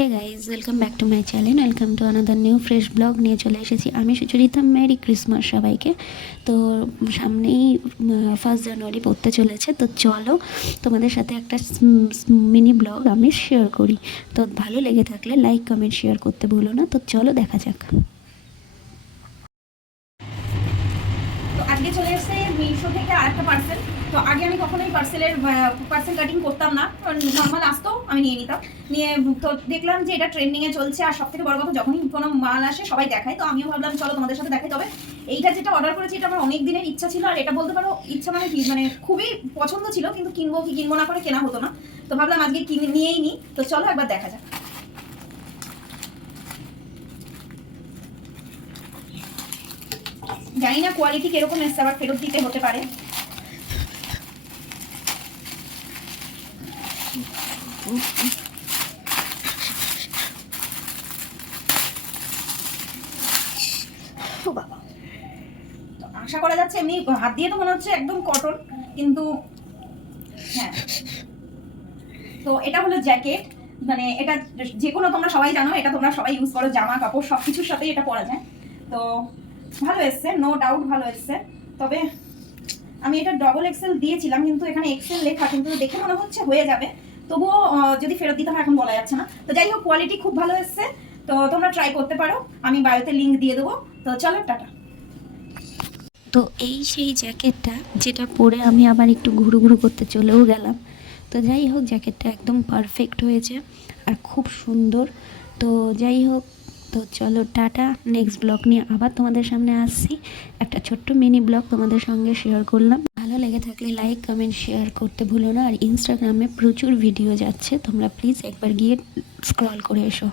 Hey guys, welcome back to my channel. Welcome to another new fresh blog নিয়ে চলে এসেছি আমি Sucharita. Merry Christmas সবাইকে। তো সামনেই 1 জানুয়ারি পড়তে চলেছে, তো চলো তোমাদের সাথে একটা মিনি ব্লগ আমি শেয়ার করি। তো ভালো লেগে থাকলে লাইক কমেন্ট শেয়ার করতে ভুলো না। তো চলো দেখা যাক। তো আজকে চলে এসেছে মিশো থেকে আরেকটা পার্সেল। তো আগে আমি কখনোই পার্সেল কাটিং করতাম না, নর্মাল আসতো আমি নিয়ে নিতাম। নিয়ে তো দেখলাম যে এটা ট্রেন্ডিংয়ে চলছে, আর সব থেকে বড় কথা যখনই কোনো মাল আসে সবাই দেখায়, তো আমিও ভাবলাম চলো তোমাদের সাথে দেখাই। তবে এইটা যেটা অর্ডার করেছি এটা আমার অনেক দিনের ইচ্ছা ছিল, আর এটা বলতে পারো ইচ্ছা মানে কি, মানে খুবই পছন্দ ছিল, কিন্তু কিনবো কি কিনবো না করে কেনা হতো না। তো ভাবলাম আজকে কিনে নিয়েই নিই। তো চলো একবার দেখা যাক। জানি না কোয়ালিটি কিরকম এসছে, আবার ফেরত দিতে হতে পারে। ও বাবা, তো আশা করা যাচ্ছে এমনি হাত দিয়ে তো মনে হচ্ছে একদম কটন, কিন্তু হ্যাঁ। তো এটা হলো জ্যাকেট, মানে এটা যে কোনো তোমরা সবাই জানো, এটা তোমরা সবাই ইউজ করো, জামা কাপড় সব কিছুর সাথেই এটা পরা যায়। তো ভালো এসছে, নো ডাউট ভালো এসছে। তবে আমি এটা ডবল এক্সেল দিয়েছিলাম, কিন্তু এখানে এক্সেল লেখা, কিন্তু দেখে মনে হচ্ছে হয়ে যাবে। তবুও যদি ফেরত দিতে হয় এখন বলা যাচ্ছে না। তো যাই হোক, কোয়ালিটি খুব ভালো এসছে, তো তোমরা ট্রাই করতে পারো। আমি বায়োতে লিঙ্ক দিয়ে দেবো। তো চলো টাটা। তো এই সেই জ্যাকেটটা যেটা পরে আমি আবার একটু ঘুরু ঘুরু করতে চলেও গেলাম। তো যাই হোক, জ্যাকেটটা একদম পারফেক্ট হয়েছে আর খুব সুন্দর। তো যাই হোক, তো চলো টাটা। নেক্সট ব্লগ নিয়ে আবার তোমাদের সামনে আসছি। একটা ছোট্ট মিনি ব্লগ তোমাদের সঙ্গে শেয়ার করলাম। ভালো লেগে থাকলে লাইক কমেন্ট শেয়ার করতে ভুলো না। আর ইনস্টাগ্রামে প্রচুর ভিডিও যাচ্ছে, তোমরা প্লিজ একবার গিয়ে স্ক্রল করে এসো।